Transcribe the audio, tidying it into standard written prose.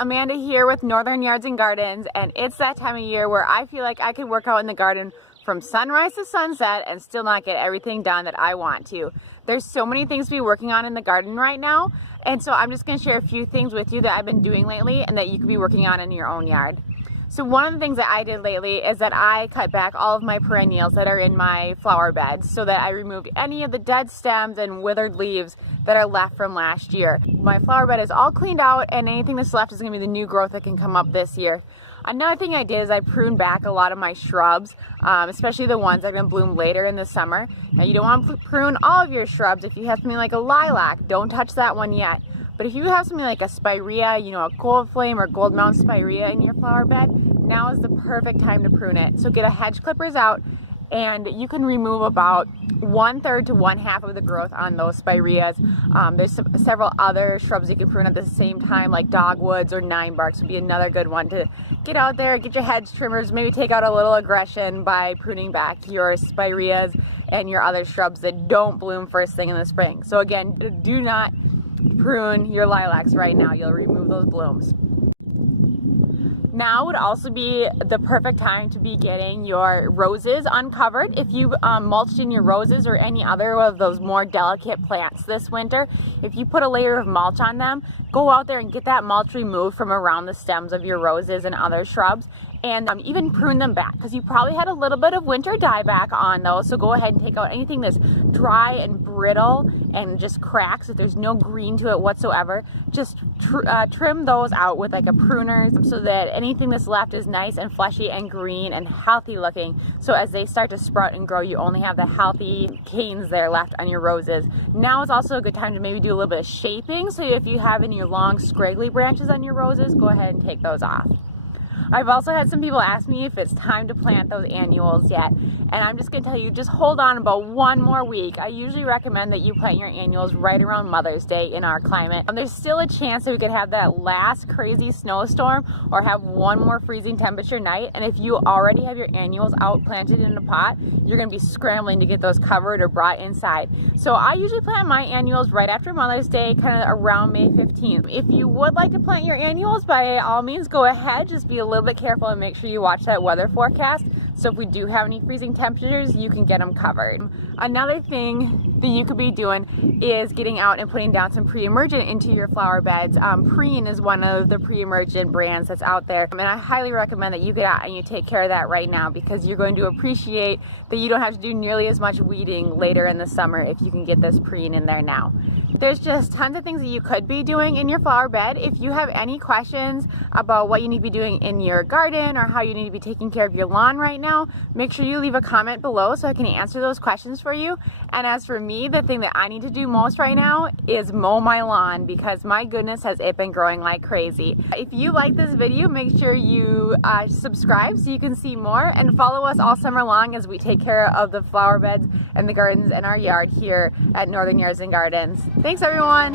Amanda here with Northern Yards and Gardens, and it's that time of year where I feel like I could work out in the garden from sunrise to sunset and still not get everything done that I want to. There's so many things to be working on in the garden right now, and so I'm just going to share a few things with you that I've been doing lately and that you could be working on in your own yard. So one of the things that I did lately is that I cut back all of my perennials that are in my flower beds so that I removed any of the dead stems and withered leaves that are left from last year. My flower bed is all cleaned out, and anything that's left is going to be the new growth that can come up this year. Another thing I did is I pruned back a lot of my shrubs, especially the ones that are going to bloom later in the summer. Now you don't want to prune all of your shrubs. If you have something like a lilac, don't touch that one yet. But if you have something like a spirea, a gold flame or gold mound spirea in your flower bed, now is the perfect time to prune it. So get a hedge clippers out, and you can remove about 1/3 to 1/2 of the growth on those spireas. There's several other shrubs you can prune at the same time, like dogwoods or 9-barks would be another good one to get out there, get your hedge trimmers, maybe take out a little aggression by pruning back your spireas and your other shrubs that don't bloom first thing in the spring. So again, do not prune your lilacs right now. You'll remove those blooms. Now would also be the perfect time to be getting your roses uncovered. If you mulched in your roses or any other of those more delicate plants this winter, if you put a layer of mulch on them, go out there and get that mulch removed from around the stems of your roses and other shrubs, and even prune them back, because you probably had a little bit of winter dieback on those. So go ahead and take out anything that's dry and brittle and just cracks. If there's no green to it whatsoever, just trim those out with like a pruner so that anything that's left is nice and fleshy and green and healthy looking. So as they start to sprout and grow, you only have the healthy canes there left on your roses. Now is also a good time to maybe do a little bit of shaping. So if you have any long scraggly branches on your roses, go ahead and take those off. I've also had some people ask me if it's time to plant those annuals yet, and I'm just going to tell you, just hold on about one more week. I usually recommend that you plant your annuals right around Mother's Day in our climate. There's still a chance that we could have that last crazy snowstorm or have one more freezing temperature night, and if you already have your annuals out planted in a pot, you're going to be scrambling to get those covered or brought inside. So I usually plant my annuals right after Mother's Day, kind of around May 15th. If you would like to plant your annuals, by all means go ahead, just be a little bit careful and make sure you watch that weather forecast. So if we do have any freezing temperatures, you can get them covered. Another thing that you could be doing is getting out and putting down some pre-emergent into your flower beds. Preen is one of the pre-emergent brands that's out there, and I highly recommend that you get out and you take care of that right now, because you're going to appreciate that you don't have to do nearly as much weeding later in the summer if you can get this preen in there now. There's just tons of things that you could be doing in your flower bed. If you have any questions about what you need to be doing in your garden or how you need to be taking care of your lawn right now, make sure you leave a comment below so I can answer those questions for you. And as for me, the thing that I need to do most right now is mow my lawn, because my goodness has it been growing like crazy. If you like this video, make sure you subscribe so you can see more, and follow us all summer long as we take care of the flower beds and the gardens in our yard here at Northern Yards and Gardens. Thanks everyone!